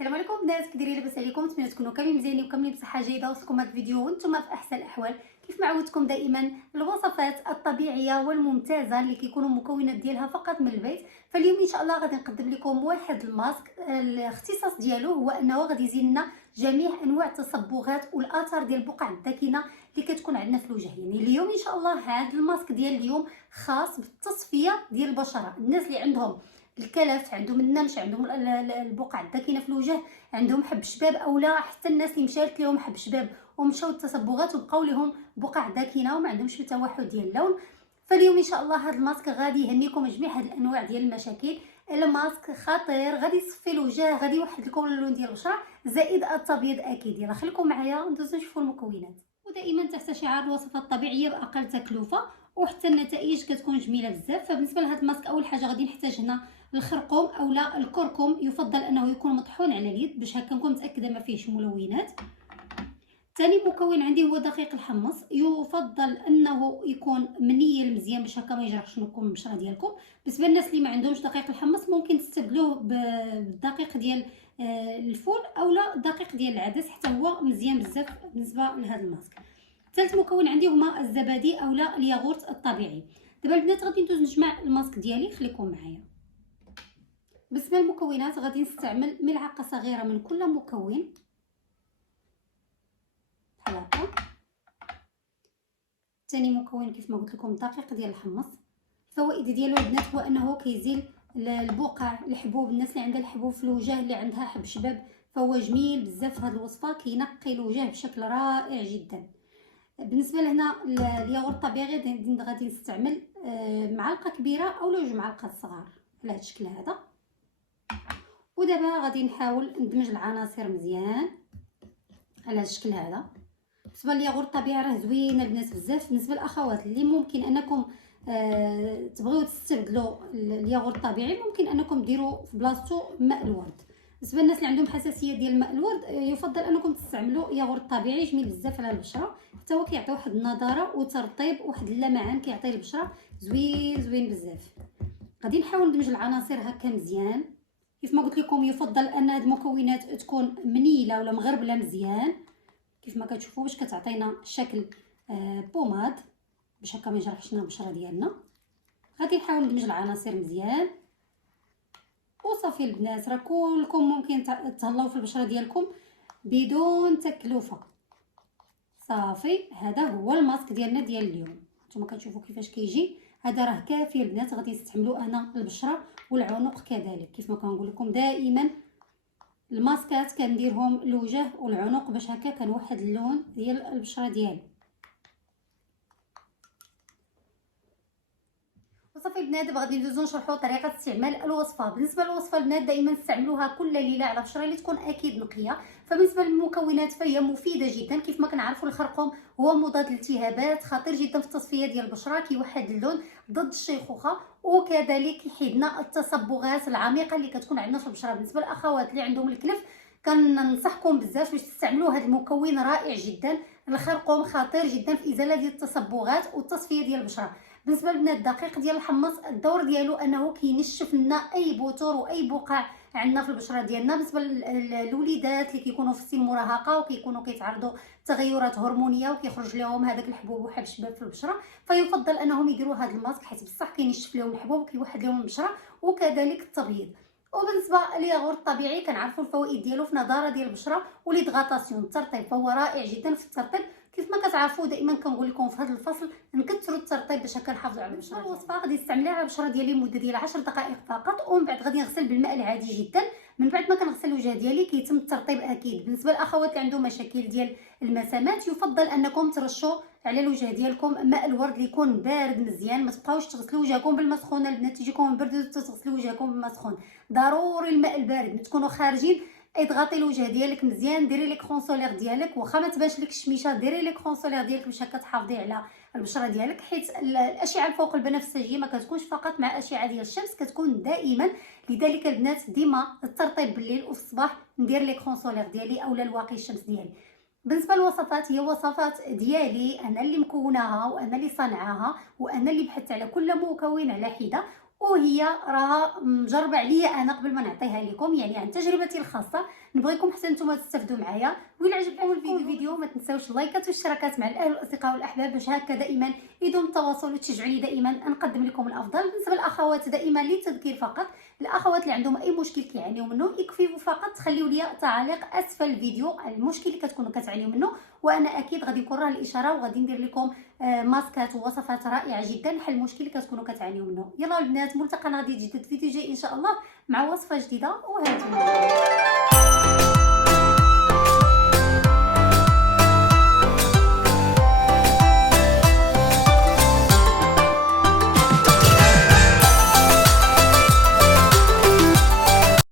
السلام عليكم بنات، كي دايرين؟ لاباس عليكم؟ نتمنى تكونوا كاملين مزيانين وكاملين بصحه جيده. وصلكم هذا الفيديو وانتم في احسن الاحوال. كيف ما عودتكم دائما الوصفات الطبيعيه والممتازه اللي كيكونوا المكونات ديالها فقط من البيت. فاليوم ان شاء الله غادي نقدم لكم واحد الماسك. الاختصاص ديالو هو انه غادي يزيل لنا جميع انواع التصبغات والاثار ديال البقع الداكنه اللي كتكون عندنا في الوجه. يعني اليوم ان شاء الله هذا الماسك ديال اليوم خاص بالتصفيه ديال البشره. الناس اللي عندهم الكلف، عندهم النمش، عندهم البقع الداكنه في الوجه، عندهم حب شباب، اولا حتى الناس اللي مشات لهم حب شباب ومشاو التصبغات وبقاو لهم بقع داكنه وما عندهمش توحد ديال اللون. فاليوم ان شاء الله هذا الماسك غادي يهنيكم جميع هذه الانواع ديال المشاكل. الماسك خطير، غادي يصفي الوجه، غادي يوحد لكم اللون ديال البشره زائد التبييض اكيد. يلا خليكم معايا ندوزو نشوفوا المكونات. ودائما تحت شعار الوصفه الطبيعيه باقل تكلفه وحتى النتائج كتكون جميله بزاف. فبالنسبه لهذا الماسك اول حاجه غادي نحتاج هنا الخرقوم اولا الكركم، يفضل انه يكون مطحون على اليد باش هكا نكون متاكده ما فيهش ملونات. ثاني مكون عندي هو دقيق الحمص، يفضل انه يكون منيل مزيان باش هكا ما يجرحش لكم البشره ديالكم. بالنسبه للناس اللي ما عندهمش دقيق الحمص ممكن تستبدلوه بالدقيق ديال الفول اولا دقيق ديال العدس، حتى هو مزيان بزاف بالنسبه لهذا الماسك. ثالث مكون عندي هما الزبادي اولا الياغورت الطبيعي. دابا البنات غادي ندوز نجمع الماسك ديالي، خليكم معايا. بالنسبه للمكونات غادي نستعمل ملعقه صغيره من كل مكون بحال هكا. ثاني مكون كيف ما قلت لكم الدقيق ديال الحمص. الفوائد ديالو البنات هو انه كيزيل البقع، الحبوب، الناس اللي عندها الحبوب في الوجه، اللي عندها حب شباب، فهو جميل بزاف. هذه الوصفه كينقي الوجه بشكل رائع جدا. بالنسبه لهنا الياغورت الطبيعي غادي نستعمل معلقه كبيره اولا 2 معالق صغار على هذا الشكل هذا. ودابا غادي نحاول ندمج العناصر مزيان على هذا الشكل هذا. بالنسبه للياغورت الطبيعي راه زوين البنات بزاف. بالنسبه للاخوات اللي ممكن انكم تبغيو تستبدلوا الياغورت الطبيعي ممكن انكم ديروا في بلاصتو ماء الورد. بالنسبه للناس اللي عندهم حساسيه ديال ماء الورد يفضل انكم تستعملوا ياغورت طبيعي، جميل بزاف على البشره، حتى هو كيعطي واحد النضاره وترطيب واحد اللمعان، كيعطي البشره زوين بزاف. غادي نحاول ندمج العناصر هكا مزيان. كيف ما قلت لكم يفضل ان هاد المكونات تكون منيله ولا مغربله مزيان كيف ما كتشوفوا باش كتعطينا شكل بوماد باش هكا ما يجرحش لنا البشره ديالنا. غادي نحاول ندمج العناصر مزيان وصافي. البنات راه كلكم ممكن تهلاو في البشره ديالكم بدون تكلفه. صافي، هذا هو الماسك ديالنا ديال اليوم. نتوما كتشوفوا كيفاش كيجي، هذا راه كافي البنات. غادي نستعملوا انا البشره والعنق كذلك. كيف ما كنقول لكم دائما الماسكات كنديرهم الوجه والعنق باش هكا كنوحد اللون ديال البشره ديالي. وصافي البنات دابا غادي ندوزو نشرحوا طريقه استعمال الوصفه. بالنسبه للوصفه البنات دائما نستعملوها كل ليله على البشره اللي تكون اكيد نقيه. فبالنسبه للمكونات فهي مفيده جدا. كيف ما كنعرفوا الخرقوم هو مضاد للالتهابات، خطير جدا في التصفيه ديال البشره، كيوحد اللون ضد الشيخوخه وكذلك يحيدنا التصبغات العميقه اللي كتكون عندنا في البشره. بالنسبه للاخوات اللي عندهم الكلف كننصحكم بزاف باش تستعملوا هذا المكون رائع جدا. الخرقوم خطير جدا في ازاله ديال التصبغات والتصفيه ديال البشره. بالنسبه للبنات الدقيق ديال الحمص الدور ديالو انه كينشف لنا اي بثور واي بقع عندنا في البشره ديالنا. بالنسبه للوليدات اللي كيكونوا في سن المراهقه وكيكونوا كيتعرضوا تغيرات هرمونيه وكيخرج لهم هذاك الحبوب وحب الشباب في البشره، فيفضل انهم يديروا هذا الماسك حيت بصح كينشف لهم الحبوب وكيوحد لهم البشره وكذلك التبييض. وبالنسبه للياغورت الطبيعي كنعرفوا الفوائد ديالو في نضاره ديال البشره وليدغاتاسيون الترطيب، فهو رائع جدا في الترطيب. كيف ما كتعرفوا دائما كنقول لكم في هذا الفصل نكثروا الترطيب باش هكا نحافظوا على البشره. الوصفه غادي نستعملها على البشره ديالي لمده ديال 10 دقائق فقط، ومن بعد غادي نغسل بالماء العادي جدا. من بعد ما كنغسل الوجه ديالي كيتم الترطيب اكيد. بالنسبه للاخوات اللي عندهم مشاكل ديال المسامات يفضل انكم ترشوا على الوجه ديالكم ماء الورد اللي يكون بارد مزيان. ما تبقاوش تغسلوا وجهكم بالماء سخون البنات، تجيكم برد تغسلوا وجهكم بالماء سخون. ضروري الماء البارد. ملي تكونوا خارجين اضغطي الوجه ديالك مزيان، ديري لي كرون سولير ديالك، واخا ما تبانش لك الشميشه ديري لي كرون سولير ديالك باش هكا تحافظي على البشره ديالك، حيت الاشعه الفوق البنفسجيه ما كتكونش فقط مع الاشعه ديال الشمس، كتكون دائما. لذلك البنات ديما الترطيب بالليل وفي الصباح ندير لي كرون سولير ديالي اولا الواقي الشمس ديالي. بالنسبه للوصفات هي وصفات ديالي انا اللي مكوناها وانا اللي صنعاها وانا اللي بحثت على كل مكون على حده، وهي راها مجربه عليا انا قبل ما نعطيها لكم، يعني عن تجربتي الخاصه. نبغيكم حتى نتوما تستافدوا معايا. وإلا عجبكم الفيديو ما تنساوش اللايكات والاشتراكات مع الاهل والاصدقاء والاحباب، باش هكا دائما يدوم التواصل وتشجعوني دائما نقدم لكم الافضل. بالنسبه للاخوات دائما للتذكير فقط، الاخوات اللي عندهم اي مشكل كيعانيو منه يكفيو فقط تخليو لي تعليق اسفل الفيديو المشكل اللي كتكونوا كتعانيو منه، وانا اكيد غادي نكون راه الاشاره وغادي ندير لكم ماسكات ووصفات رائعه جدا لحل المشكل اللي كتكونوا كتعانيو منه. يلا البنات، ملتقانا غادي يتجدد فيديو جاي ان شاء الله مع وصفه جديده، وهانتوما.